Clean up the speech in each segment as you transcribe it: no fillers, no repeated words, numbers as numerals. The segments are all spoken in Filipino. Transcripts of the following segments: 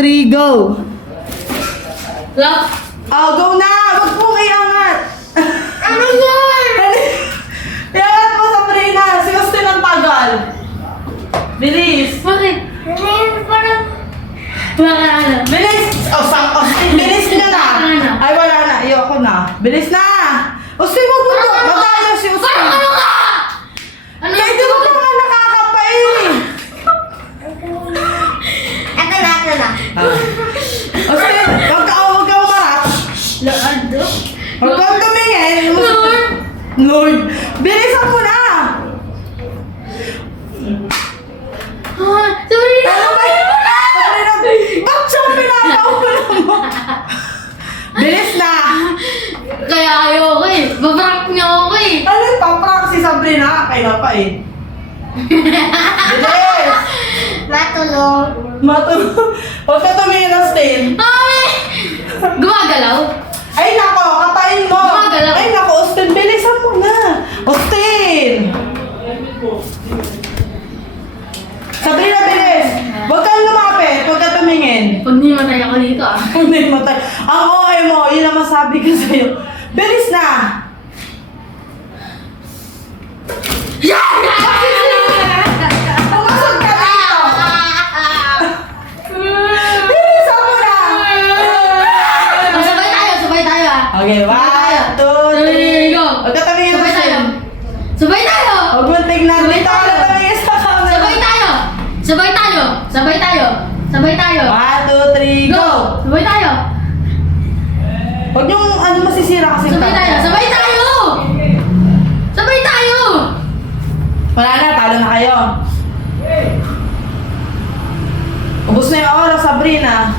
3, go! Lock. Oh, go na! Wag pong iangat! Ano yan? Iangat mo, Sabrina! Si Austin ang tagal! Bilis! Bakit? Parang... Ano? Bilis! Oh, Austin, bilis nyo na! Ay, wala na. Ayoko na. Bilis na! Austin, wag mo to! Madaya si Austin! Parang ano ka? Ano Kaya di mo pa nga nakakapain! Ito na. Austin, wag ka umarat! Ano? Huwag kang tumingin! Lord! Lord! Bilisan mo na! Sabrina! Ano ba yun? Sabrina, ba't siya pinapaulan mo? Bilis na! Kaya ayoko eh. Babrak niya ako eh. Ano yung paprank si Sabrina? Kaya pa eh. Bilis! Matulog. Matulog. Huwag ka tumingin ng stain. Ay! Gumagalaw? Ay nako, kapain mo! Gumagalaw. Ay nako, Austin, bilisan mo na! Austin! Sabrina, bilis! Huwag kang lumapit, huwag ka tumingin. Pag nimatay ako dito ah. Hindi matay. Ang OA mo, yun ang masabi ko sa'yo. Bilis na! Pumasok ka dito! Bilisan mo na! Sabay tayo ah. Okay, 1, 2, 3, go. Huwag ka tumingin Sabay sa tayo. sa'yo. Sabay tayo. Huwag mo tignan. Sabay Dito ka tayo. na tumingin sa camera. Sabay tayo. Sabay tayo. Sabay tayo. Sabay tayo. 1, 2, 3, go! Sabay tayo. Huwag yung ano masisira kasi. Sabay tayo. Sabay tayo. Sabay tayo. Wala na, talo na kayo. Ubus na yung oras, Sabrina.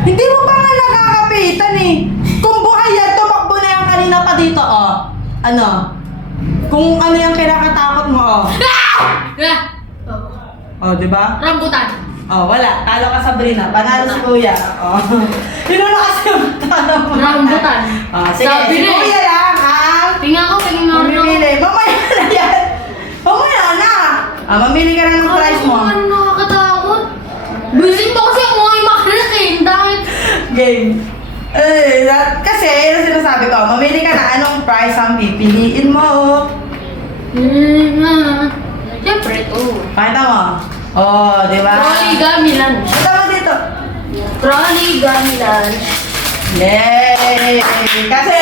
Hindi mo pa nga nakakapitan eh. Kung buhay yan, tumakbo na yan kanina pa dito, oh. Ano? Kung ano yung kinakatakot mo, oh. Oh, di ba? Rambutan. Oh, wala. Talo ka, Sabrina. Panalo si Kuya. Oh. Yun na kasi yung talo mo. Rambutan. Oh, sige, Sabi si na eh. Kuya lang, ha? Tingnan ko, tingnan ko. Mamimili. Mamaya na yan. Mamaya na. Ah, mamili ka na ng price mo. Ano nakakatakot? Bisin to kasi ako ay makrik eh. Dahil... Game. Kasi, yun ang sinasabi ko. Mamili ka na anong price ang pipiliin mo. Siyempre ito. Pakita mo. Oh, di ba? Trolley gamilan. Pakita mo dito. Trolley gamilan. Yay! Kasi,